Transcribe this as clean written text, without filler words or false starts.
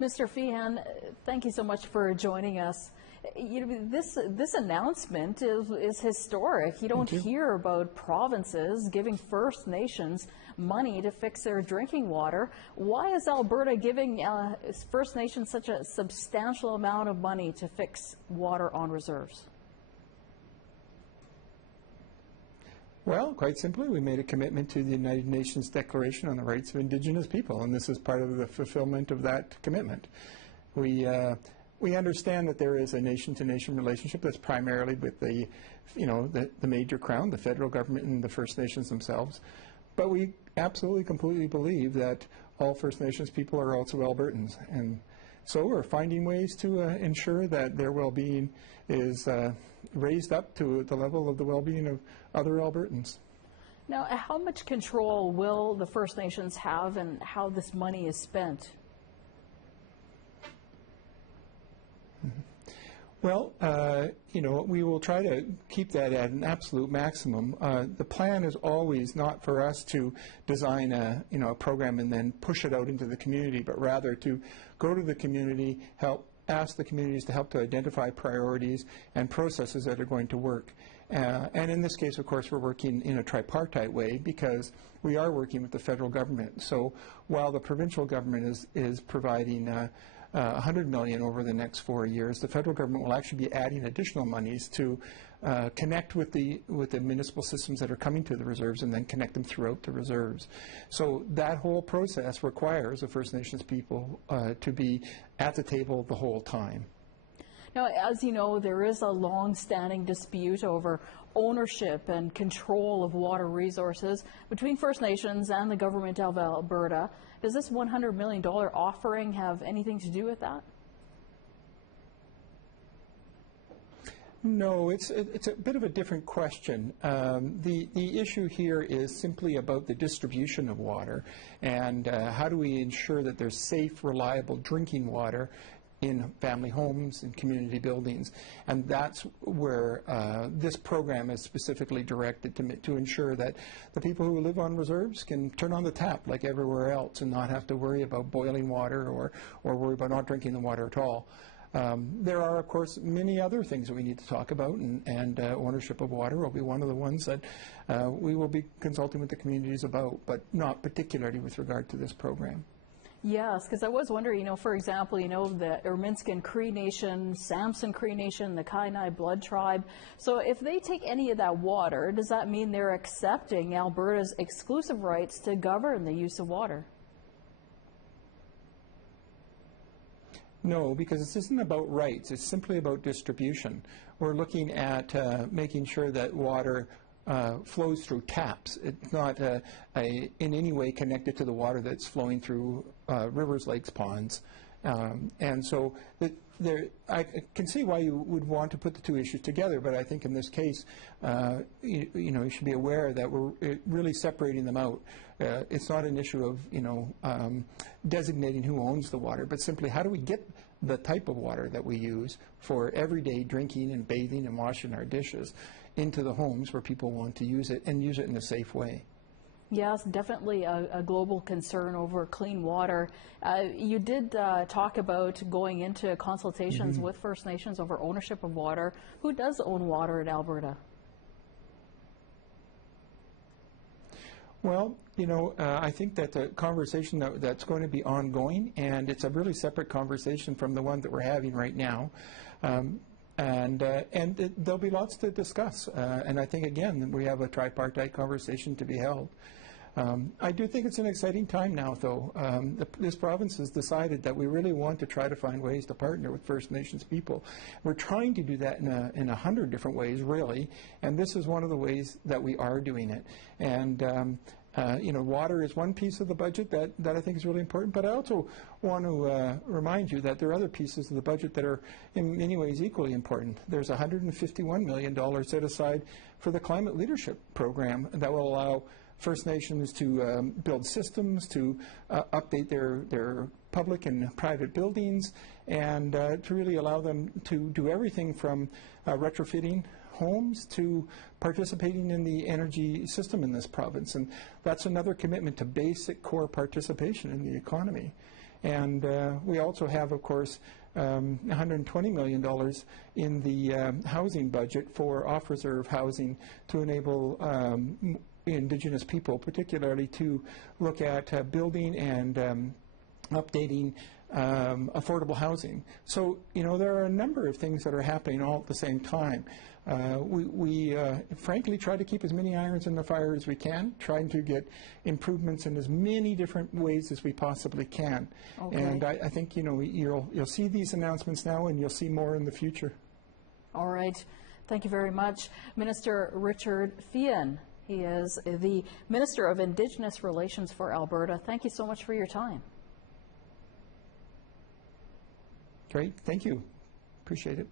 Mr. Feehan, thank you so much for joining us. This announcement is historic. You don't hear about provinces giving First Nations money to fix their drinking water. Why is Alberta giving First Nations such a substantial amount of money to fix water on reserves? Well, quite simply, we made a commitment to the United Nations Declaration on the Rights of Indigenous People, and this is part of the fulfillment of that commitment. We understand that there is a nation-to-nation relationship that's primarily with the major crown, the federal government, and the First Nations themselves. But we absolutely, completely believe that all First Nations people are also Albertans, and so we're finding ways to ensure that their well-being is raised up to the level of the well-being of other Albertans. Now, how much control will the First Nations have in how this money is spent? Well, we will try to keep that at an absolute maximum. The plan is always not for us to design a program and then push it out into the community, but rather to go to the community, ask the communities to help to identify priorities and processes that are going to work. And in this case, of course, we're working in a tripartite way because we are working with the federal government. So while the provincial government is providing $100 million over the next 4 years, the federal government will actually be adding additional monies to connect with the municipal systems that are coming to the reserves and then connect them throughout the reserves. So that whole process requires the First Nations people to be at the table the whole time. Now, as you know, there is a long-standing dispute over ownership and control of water resources between First Nations and the government of Alberta. Does this $100 million offering have anything to do with that? No, it's a bit of a different question. The issue here is simply about the distribution of water and how do we ensure that there's safe, reliable drinking water in family homes and community buildings, and that's where this program is specifically directed to ensure that the people who live on reserves can turn on the tap like everywhere else and not have to worry about boiling water or worry about not drinking the water at all. There are, of course, many other things that we need to talk about, and ownership of water will be one of the ones that we will be consulting with the communities about, but not particularly with regard to this program. Yes, because I was wondering, for example, the Erminskin Cree Nation, Samson Cree Nation, the Kainai Blood Tribe. So if they take any of that water, does that mean they're accepting Alberta's exclusive rights to govern the use of water? No, because this isn't about rights. It's simply about distribution. We're looking at making sure that water flows through taps. It's not in any way connected to the water that's flowing through rivers, lakes, ponds. And so I can see why you would want to put the two issues together, but I think in this case, you should be aware that we're really separating them out. It's not an issue of, designating who owns the water, but simply how do we get the type of water that we use for everyday drinking and bathing and washing our dishes into the homes where people want to use it and use it in a safe way. Yes, definitely a global concern over clean water. You did talk about going into consultations with First Nations over ownership of water. Who does own water in Alberta? Well, I think that the conversation that's going to be ongoing, and it's a really separate conversation from the one that we're having right now. And there'll be lots to discuss. And I think, again, we have a tripartite conversation to be held. I do think it's an exciting time now, though. This province has decided that we really want to try to find ways to partner with First Nations people. We're trying to do that in 100 different ways, really, and this is one of the ways that we are doing it. And water is one piece of the budget that I think is really important, but I also want to remind you that there are other pieces of the budget that are in many ways equally important. There's $151 million set aside for the Climate Leadership Program that will allow First Nations to build systems, to update their public and private buildings, and to really allow them to do everything from retrofitting homes to participating in the energy system in this province. And that's another commitment to basic core participation in the economy. And we also have, of course, $120 million in the housing budget for off-reserve housing to enable Indigenous people, particularly, to look at building and updating affordable housing. So, you know, there are a number of things that are happening all at the same time. We frankly try to keep as many irons in the fire as we can, trying to get improvements in as many different ways as we possibly can. Okay. And I think, you know, you'll see these announcements now, and you'll see more in the future. All right. Thank you very much. Minister Richard Feehan. He is the Minister of Indigenous Relations for Alberta. Thank you so much for your time. Great. Thank you. Appreciate it.